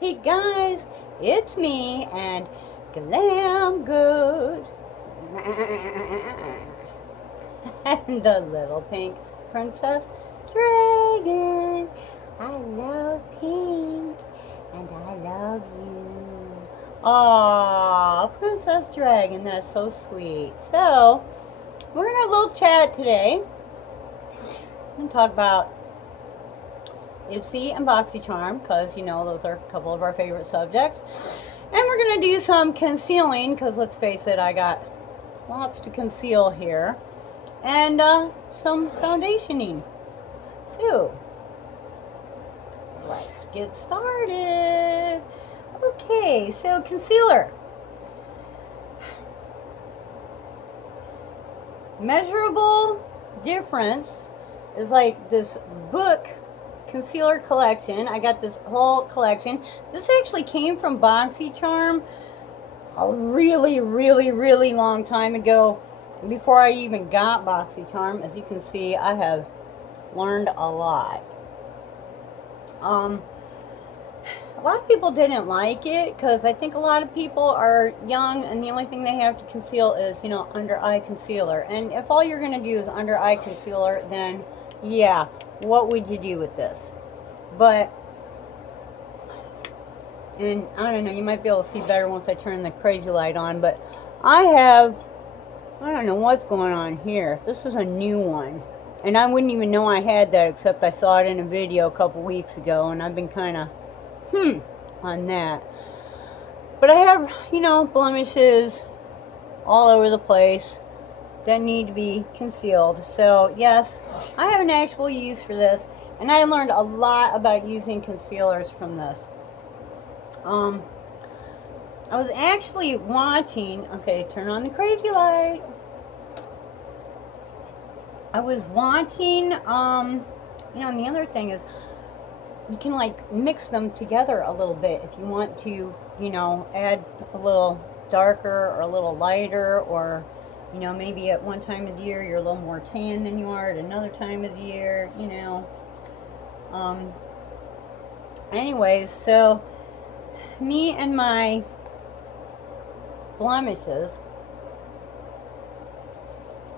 Hey guys, it's me and Glam Goat and the little pink princess dragon. I love pink and I love you. Aw, Princess Dragon, that's so sweet. So, we're in a little chat today. We're going to talk about Ipsy and BoxyCharm, because you know those are a couple of our favorite subjects. And we're going to do some concealing, because let's face it, I got lots to conceal here. And some foundationing too. Let's get started. Okay, so concealer. Measurable difference is like this book concealer collection. I got this whole collection. This actually came from BoxyCharm a really long time ago, before I even got BoxyCharm. As you can see, I have learned a lot. A lot of people didn't like it because I think a lot of people are young and the only thing they have to conceal is, you know, under eye concealer. And if all you're going to do is under eye concealer, then yeah, what would you do with this? But, and I don't know, you might be able to see better once I turn the crazy light on, but I don't know what's going on here. This is a new one. And I wouldn't even know I had that except I saw it in a video a couple weeks ago, and I've been kind of, on that. But I have, you know, blemishes all over the place that need to be concealed. So, yes, I have an actual use for this, and I learned a lot about using concealers from this. I was actually watching, okay, turn on the crazy light. I was watching, you know, and the other thing is, you can like mix them together a little bit if you want to, you know, add a little darker or a little lighter, or, you know, maybe at one time of the year you're a little more tan than you are at another time of the year, you know. Anyways, so me and my blemishes,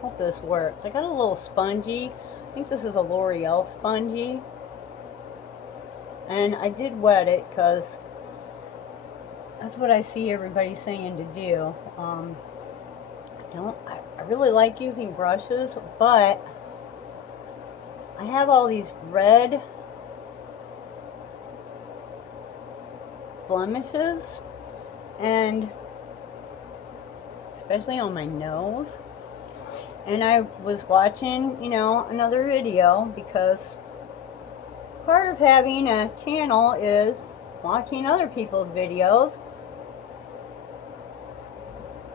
hope this works. I got a little spongy. I think this is a L'Oreal spongy. And I did wet it because that's what I see everybody saying to do. I really like using brushes, but I have all these red blemishes, and especially on my nose. And I was watching, you know, another video, because part of having a channel is watching other people's videos.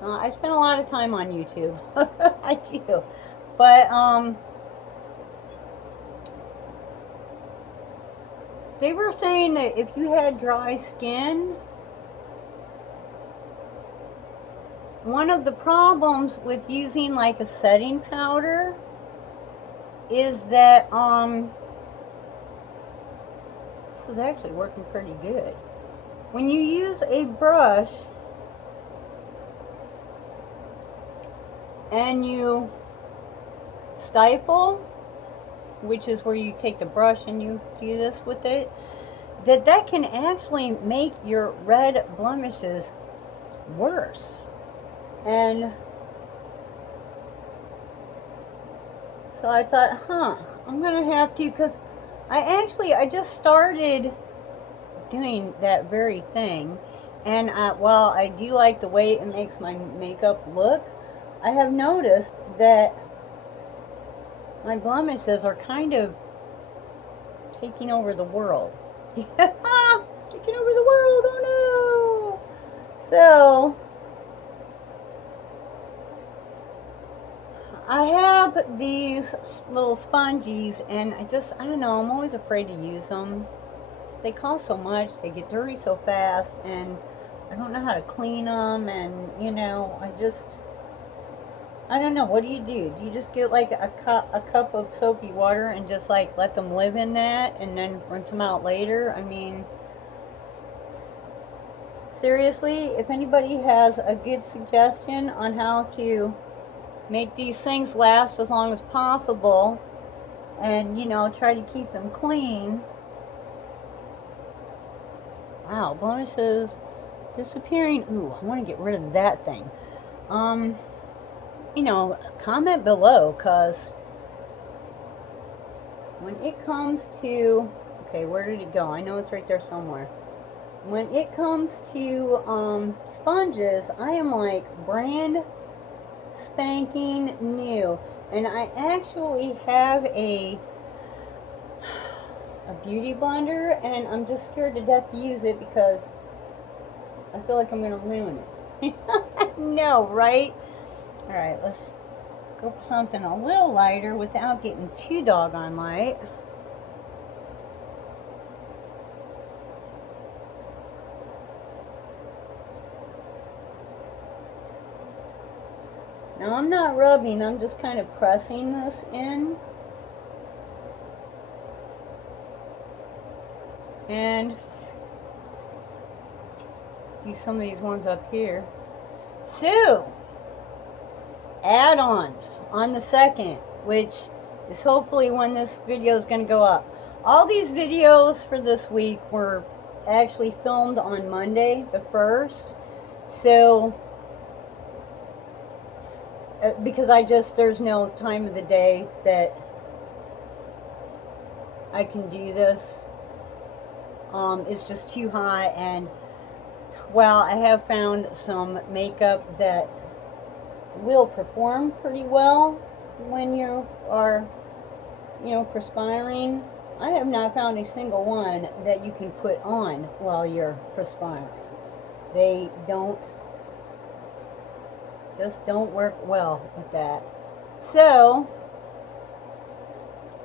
I spend a lot of time on YouTube. I do. But, they were saying that if you had dry skin, one of the problems with using like a setting powder is that, this is actually working pretty good. When you use a brush and you stifle, which is where you take the brush and you do this with it, that can actually make your red blemishes worse. And so I thought, I'm gonna have to, because I just started doing that very thing, and while I do like the way it makes my makeup look, I have noticed that my blemishes are kind of taking over the world. Taking over the world, oh no! So, I have these little sponges, and I don't know, I'm always afraid to use them. They cost so much, they get dirty so fast, and I don't know how to clean them, and, you know, I don't know, what do? Do you just get like a cup of soapy water and just like let them live in that and then rinse them out later? I mean, seriously, if anybody has a good suggestion on how to make these things last as long as possible and, you know, try to keep them clean. Wow, blemishes disappearing. Ooh, I want to get rid of that thing. You know, comment below, because when it comes to, okay, where did it go? I know it's right there somewhere. When it comes to sponges, I am like brand spanking new. And I actually have a beauty blender, and I'm just scared to death to use it because I feel like I'm going to ruin it. No, right? Alright, let's go for something a little lighter without getting too doggone light. Now I'm not rubbing, I'm just kind of pressing this in. And let's do some of these ones up here. So, add-ons on the 2nd, which is hopefully when this video is going to go up. All these videos for this week were actually filmed on Monday, the 1st. So, because there's no time of the day that I can do this. It's just too hot, and well, I have found some makeup that will perform pretty well when you are, you know, perspiring. I have not found a single one that you can put on while you're perspiring. They just don't work well with that. So,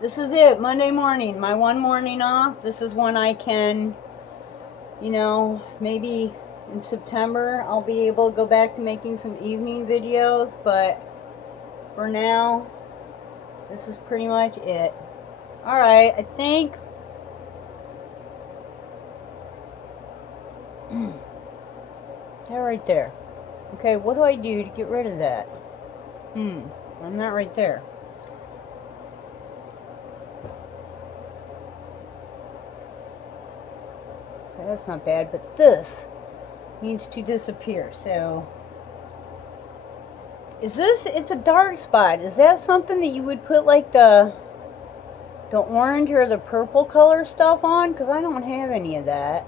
this is it, Monday morning, my one morning off. This is when I can, you know, maybe in September I'll be able to go back to making some evening videos, but for now, this is pretty much it. Alright, I think that right there. Okay, what do I do to get rid of that? I'm not right there. Okay, that's not bad, but this needs to disappear. So, is this, it's a dark spot. Is that something that you would put like the orange or the purple color stuff on? Because I don't have any of that.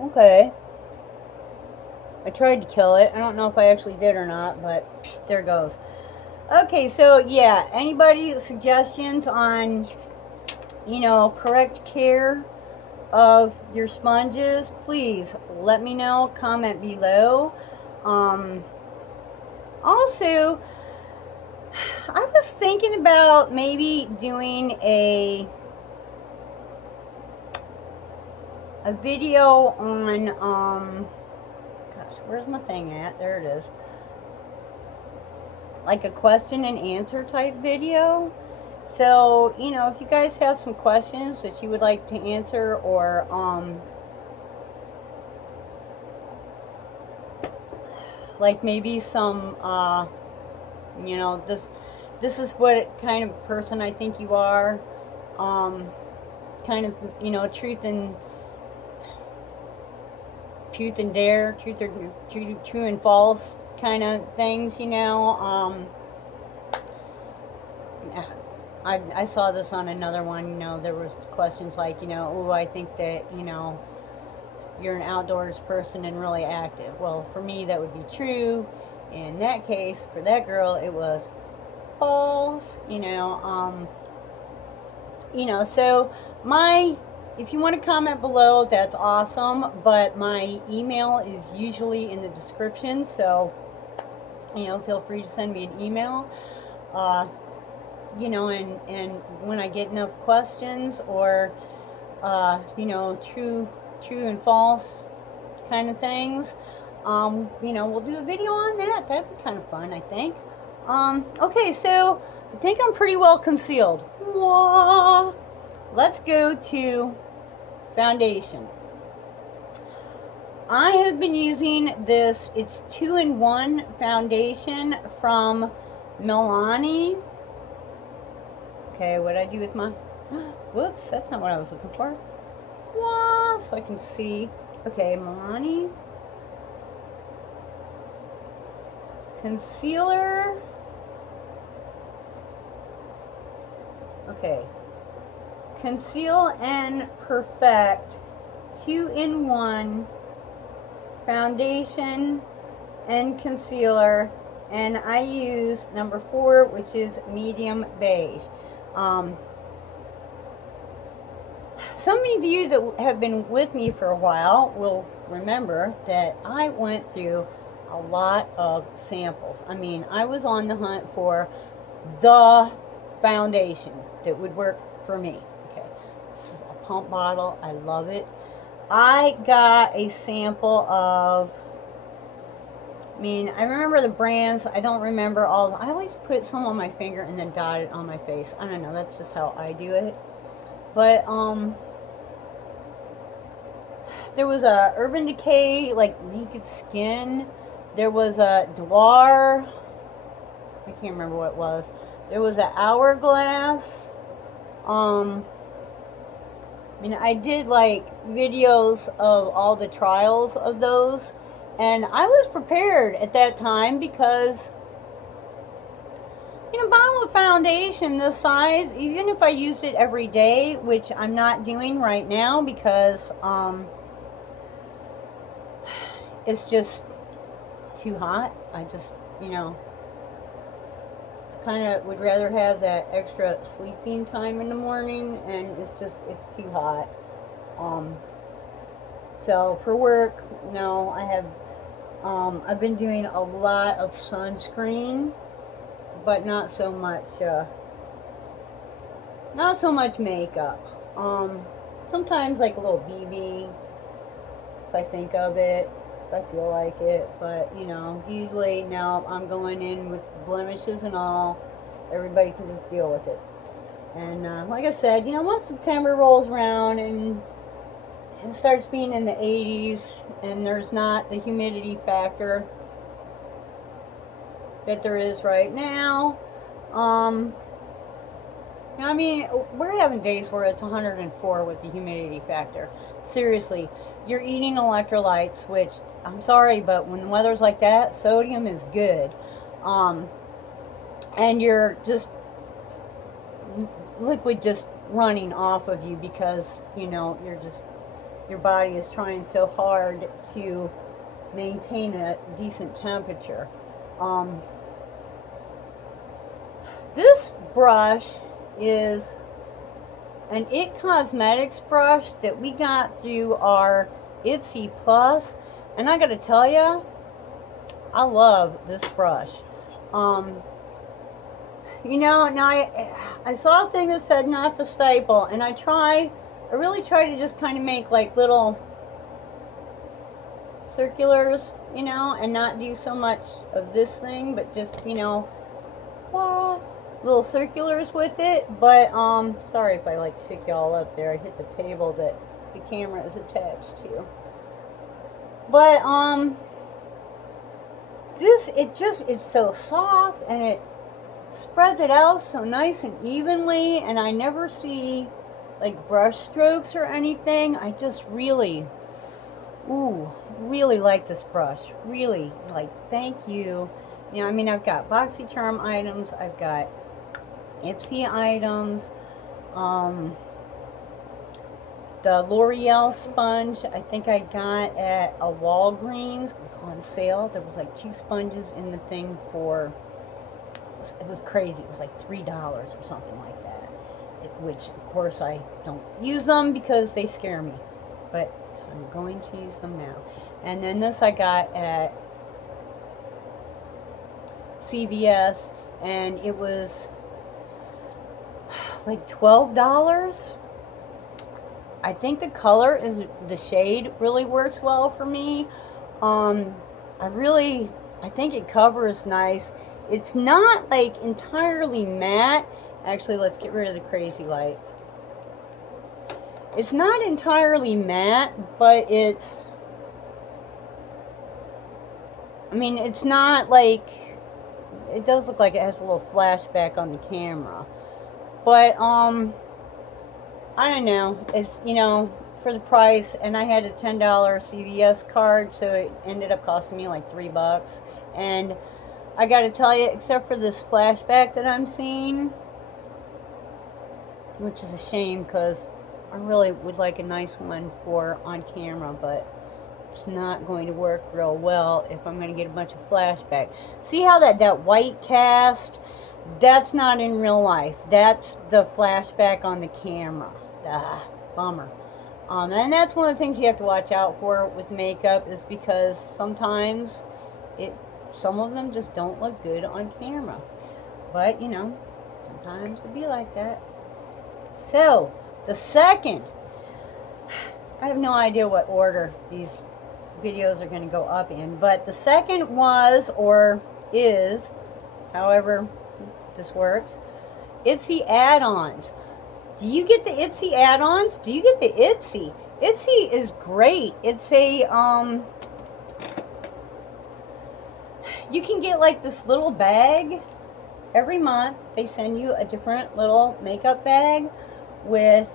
Okay. I tried to kill it. I don't know if I actually did or not, but there it goes. Okay, so yeah, anybody suggestions on, you know, correct care of your sponges, please let me know. Comment below. Also, I was thinking about maybe doing a video on, gosh, where's my thing at? There it is. Like a question and answer type video. So, you know, if you guys have some questions that you would like to answer, or, like maybe some, you know, this is what kind of person I think you are, kind of, you know, truth and dare, true and false kind of things, you know. I saw this on another one, you know, there was questions like, you know, oh, I think that, you know, you're an outdoors person and really active. Well, for me, that would be true. In that case, for that girl, it was false, you know. So if you want to comment below, that's awesome, but my email is usually in the description, so, you know, feel free to send me an email. You know, and when I get enough questions, or, you know, true and false kind of things, you know, we'll do a video on that. That'd be kind of fun, I think. Okay, so I think I'm pretty well concealed. Let's go to foundation. I have been using this, it's 2-in-1 foundation from Milani. Okay, what did I do with my, whoops, that's not what I was looking for. Wow, so I can see. Okay, Milani concealer. Okay, Conceal and Perfect 2-in-1 foundation and concealer, and I use number 4, which is medium beige. Some of you that have been with me for a while will remember that I went through a lot of samples. I mean, I was on the hunt for the foundation that would work for me. Okay, this is a pump bottle. I love it. I got a sample of, I mean, I remember the brands. I don't remember all. I always put some on my finger and then dot it on my face. I don't know. That's just how I do it. But there was a Urban Decay, like Naked Skin. There was a Dwar. I can't remember what it was. There was an Hourglass. I mean, I did like videos of all the trials of those, and I was prepared at that time because, you know, bottle of foundation this size, even if I used it every day, which I'm not doing right now because it's just too hot. I just, you know, kind of would rather have that extra sleeping time in the morning, and it's too hot. So for work, no, I have I've been doing a lot of sunscreen, but not so much makeup. Sometimes like a little BB if I think of it, if I feel like it, but you know, usually now I'm going in with blemishes and all. Everybody can just deal with it. And like I said, you know, once September rolls around and it starts being in the 80s and there's not the humidity factor that there is right now, you know, I mean, we're having days where it's 104 with the humidity factor. Seriously, you're eating electrolytes, which, I'm sorry, but when the weather's like that, sodium is good. And you're just, liquid just running off of you because, you know, your body is trying so hard to maintain a decent temperature. This brush is an It Cosmetics brush that we got through our Ipsy Plus, and I gotta tell you, I love this brush. You know, now I saw a thing that said not to staple, and I really try to just kind of make like little circulars, you know, and not do so much of this thing, but just, you know, little circulars with it. But sorry if I like shake y'all up there. I hit the table that the camera is attached to. But it's so soft, and it spreads it out so nice and evenly, and I never see like brush strokes or anything. I just really like this brush. Really, like, thank you. You know, I mean, I've got BoxyCharm items, I've got Ipsy items, the L'Oreal sponge, I think I got at a Walgreens. It was on sale. There was like 2 sponges in the thing for, it was crazy. It was like $3 or something like that. Which, of course, I don't use them because they scare me. But I'm going to use them now. And then this I got at CVS, and it was like $12. I think the color is, the shade really works well for me. I think it covers nice. It's not like entirely matte. Actually, let's get rid of the crazy light. It's not entirely matte, but it's, I mean, it's not like, it does look like it has a little flashback on the camera. But, I don't know. It's, you know, for the price, and I had a $10 CVS card, so it ended up costing me like $3. And I gotta tell you, except for this flashback that I'm seeing, which is a shame because I really would like a nice one for on camera, but it's not going to work real well if I'm going to get a bunch of flashback. See how that white cast, that's not in real life. That's the flashback on the camera. Ah, bummer. And that's one of the things you have to watch out for with makeup, is because sometimes some of them just don't look good on camera. But, you know, sometimes it be like that. So, the second, I have no idea what order these videos are going to go up in, but the second was, or is, however this works, Ipsy add-ons. Do you get the Ipsy add-ons? Do you get the Ipsy? Ipsy is great. It's a, you can get like this little bag. Every month they send you a different little makeup bag with,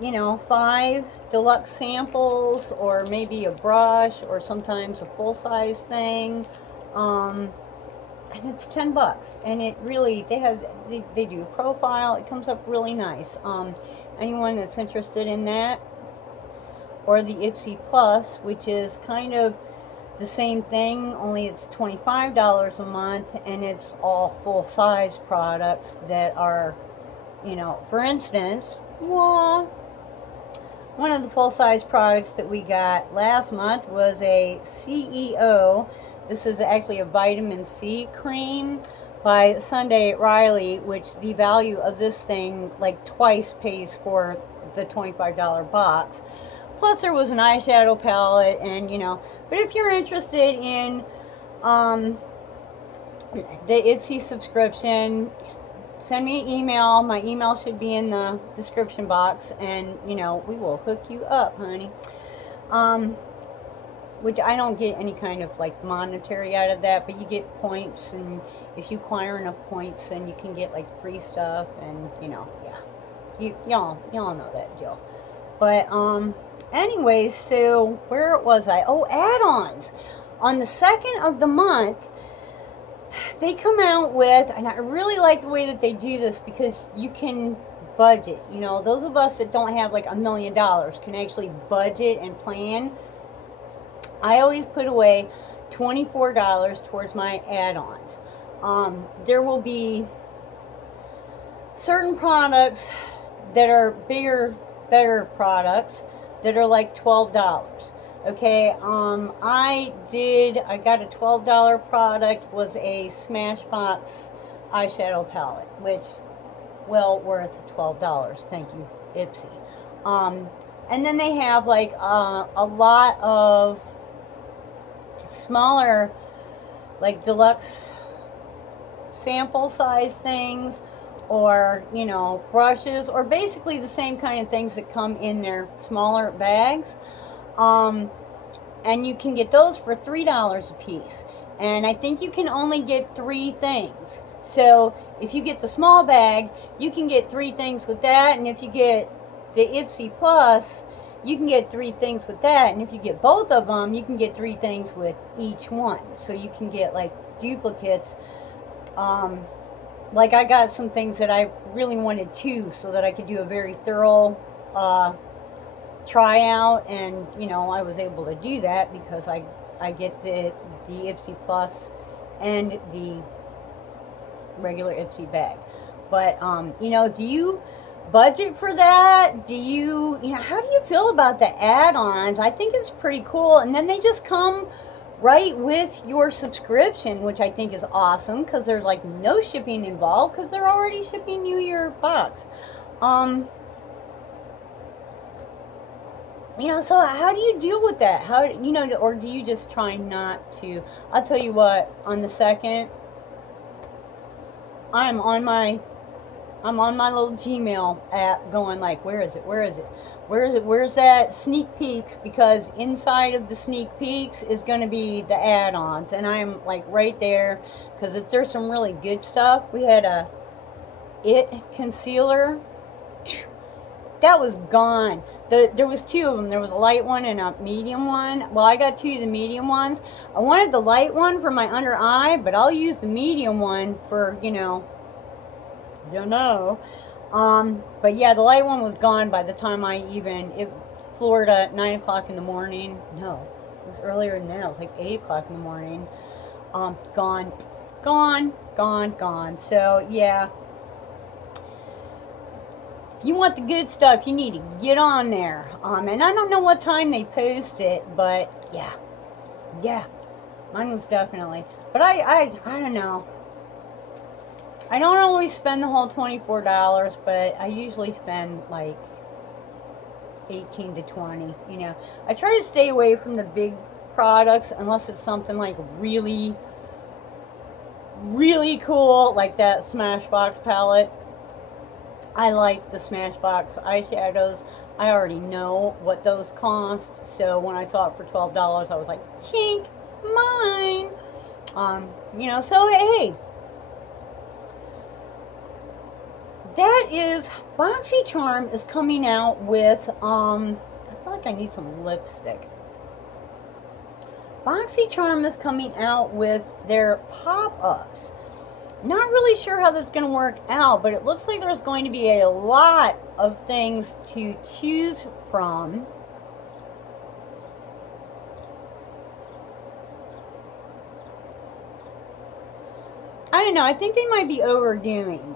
you know, 5 deluxe samples, or maybe a brush, or sometimes a full-size thing. And it's $10, and it really, they do a profile. It comes up really nice. Anyone that's interested in that, or the Ipsy Plus, which is kind of the same thing, only it's $25 a month, and it's all full-size products that are, you know, for instance, one of the full-size products that we got last month was a CEO. This is actually a vitamin C cream by Sunday Riley, which the value of this thing like twice pays for the $25 box. Plus there was an eyeshadow palette, and you know, but if you're interested in the Ipsy subscription, send me an email. My email should be in the description box, and you know, we will hook you up, honey. Which I don't get any kind of like monetary out of that, but you get points, and if you acquire enough points, then you can get like free stuff, and you know, yeah, y'all know that deal. But anyways, so where was I? Oh, add-ons. On the 2nd of the month, they come out with, and I really like the way that they do this, because you can budget. You know, those of us that don't have like $1 million can actually budget and plan. I always put away $24 towards my add-ons. There will be certain products that are bigger, better products that are like $12. Okay, I got a $12 product, was a Smashbox eyeshadow palette, which, well worth $12. Thank you, Ipsy. And then they have like a lot of smaller, like deluxe sample size things, or you know, brushes, or basically the same kind of things that come in their smaller bags. And you can get those for $3 a piece, and I think you can only get 3 things. So if you get the small bag, you can get 3 things with that, and if you get the Ipsy Plus, you can get 3 things with that, and if you get both of them, you can get 3 things with each one. So you can get like duplicates. Like I got some things that I really wanted too, so that I could do a very thorough tryout, and you know, I was able to do that because I get the Ipsy Plus and the regular Ipsy bag. But you know, do you budget for that? Do you know, how do you feel about the add-ons? I think it's pretty cool, and then they just come right with your subscription, which I think is awesome, because there's like no shipping involved, because they're already shipping you your box. You know, so how do you deal with that? How, you know, or do you just try not to? I'll tell you what, on the 2nd, I'm I'm on my little Gmail app going like, where is it? Where is it? Where is it? Where's that sneak peeks? Because inside of the sneak peeks is going to be the add-ons, and I'm like right there. Because if there's some really good stuff, we had a concealer that was gone. There was two of them. There was a light one and a medium one. Well, I got two of the medium ones. I wanted the light one for my under eye, but I'll use the medium one for, but yeah, the light one was gone by the time it Florida, 9 o'clock in the morning. No, it was earlier than that. It was like 8 o'clock in the morning. Gone. So, yeah. If you want the good stuff, you need to get on there. And I don't know what time they post it, but yeah, mine was definitely. But I don't know. I don't always spend the whole $24, but I usually spend like 18 to 20. I try to stay away from the big products unless it's something like really, really cool, like that Smashbox palette. I like the Smashbox eyeshadows. I already know what those cost, so when I saw it for $12, I was like, chink, mine. So hey, that is, BoxyCharm is coming out with, I feel like I need some lipstick. BoxyCharm is coming out with their pop-ups. Not really sure how that's going to work out, but it looks like there's going to be a lot of things to choose from. I don't know. I think they might be overdoing.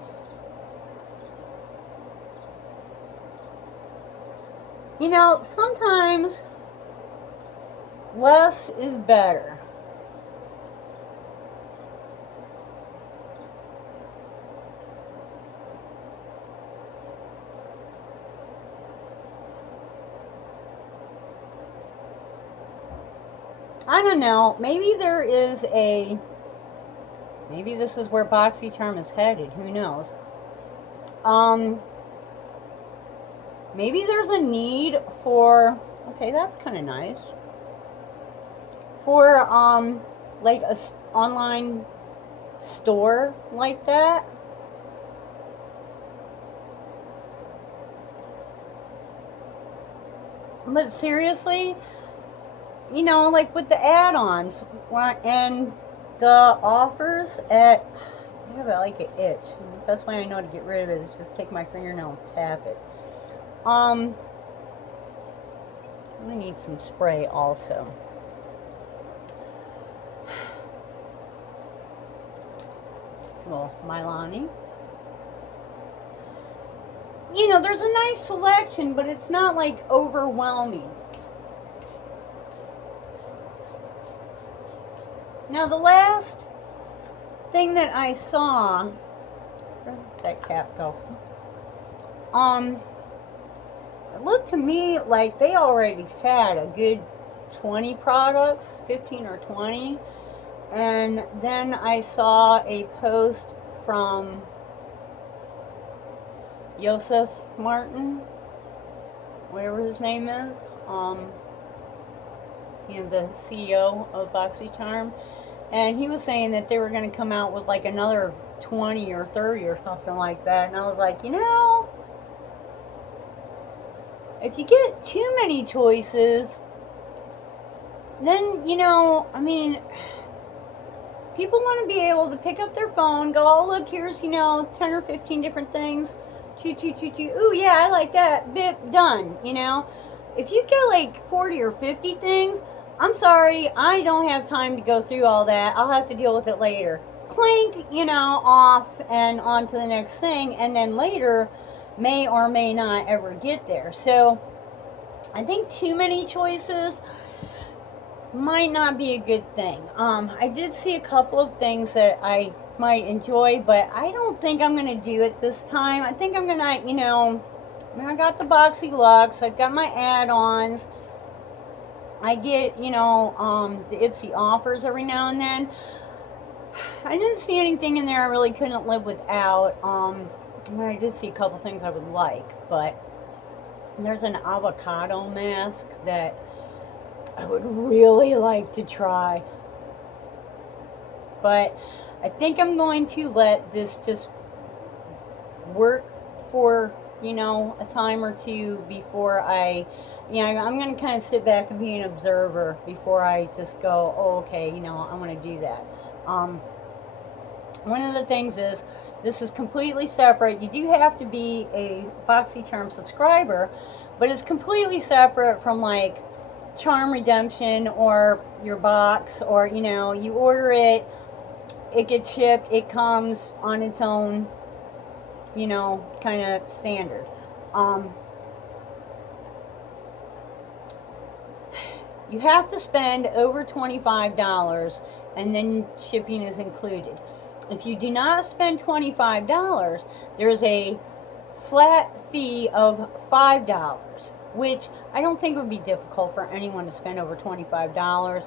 Sometimes less is better. I don't know. Maybe this is where BoxyCharm is headed. Who knows? Maybe there's a need for, okay, that's kind of nice. For, like a online store like that. But seriously, like with the add-ons and the offers at, I have like an itch. That's why I know to get rid of it is just take my fingernail and tap it. I need some spray also. Well, Milani. There's a nice selection, but it's not like overwhelming. Now, the last thing that I saw, where did that cap go? It looked to me like they already had a good 20 products, 15 or 20. And then I saw a post from Joseph Martin, whatever his name is, the CEO of BoxyCharm, and he was saying that they were going to come out with like another 20 or 30 or something like that, and I was like, if you get too many choices, then, people want to be able to pick up their phone, go, oh, look, here's, 10 or 15 different things, choo. Ooh, yeah, I like that, bip, done, If you've got like 40 or 50 things, I'm sorry, I don't have time to go through all that. I'll have to deal with it later. Clink, off and on to the next thing, and then later may or may not ever get there. So I think too many choices might not be a good thing. I did see a couple of things that I might enjoy, but I don't think I'm going to do it this time. I think I'm going to, I got the Boxy Lux, I've got my add-ons, I get, the Ipsy offers every now and then. I didn't see anything in there I really couldn't live without. I did see a couple things I would like, but there's an avocado mask that I would really like to try. But I think I'm going to let this just work for, a time or two before I'm going to kind of sit back and be an observer before I just go, oh, okay, I want to do that. One of the things is, this is completely separate. You do have to be a BoxyCharm subscriber, but it's completely separate from like Charm Redemption or your box, or you order it, it gets shipped, it comes on its own, kind of standard. You have to spend over $25 and then shipping is included. If you do not spend $25, there's a flat fee of $5, which I don't think would be difficult for anyone to spend over $25.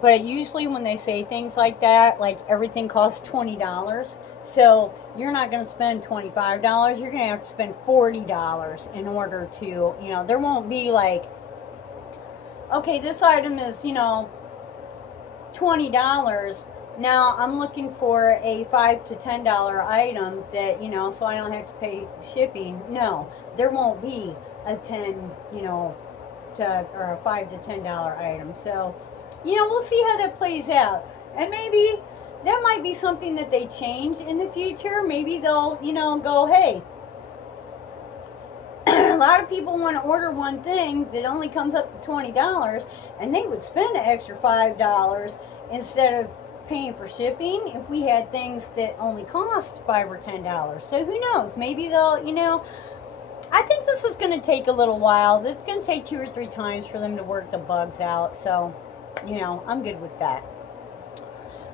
But usually when they say things like that, like everything costs $20, so you're not going to spend $25, you're going to have to spend $40 in order to, there won't be like, okay, this item is, $20. Now I'm looking for a $5 to $10 item that, so I don't have to pay shipping. No, there won't be a or a $5 to $10 item. So, we'll see how that plays out. And maybe that might be something that they change in the future. Maybe they'll, go, hey, a lot of people want to order one thing that only comes up to $20, and they would spend an extra $5 instead of paying for shipping if we had things that only cost $5 or $10. So who knows? Maybe they'll, I think this is going to take a little while. It's going to take 2 or 3 times for them to work the bugs out. So, I'm good with that.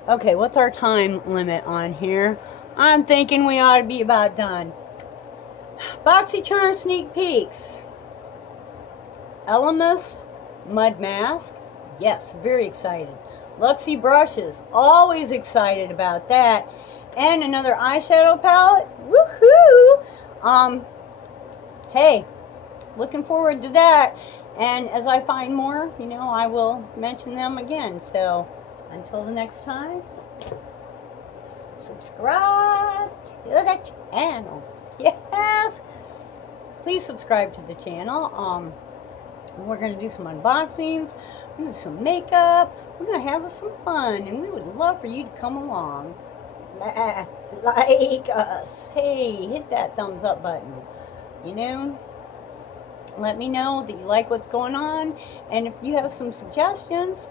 Okay, what's our time limit on here? I'm thinking we ought to be about done. BoxyCharm sneak peeks. Elemis mud mask. Yes, very excited. Luxie brushes. Always excited about that. And another eyeshadow palette. Woohoo! Hey, looking forward to that. And as I find more, I will mention them again. So, until the next time, subscribe to the channel. Yes! Please subscribe to the channel. We're going to do some unboxings. We're going to do some makeup. We're going to have some fun. And we would love for you to come along. Like us. Hey, hit that thumbs up button. Let me know that you like what's going on. And if you have some suggestions,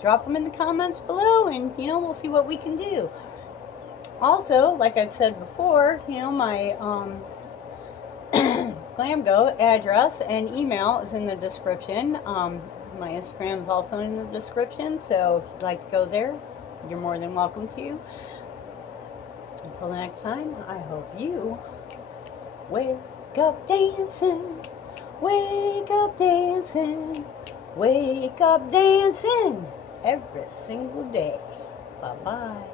drop them in the comments below. And, we'll see what we can do. Also, like I've said before, my Glam Goat address and email is in the description. My Instagram is also in the description, so if you'd like to go there, you're more than welcome to. Until the next time, I hope you wake up dancing, wake up dancing, wake up dancing every single day. Bye-bye.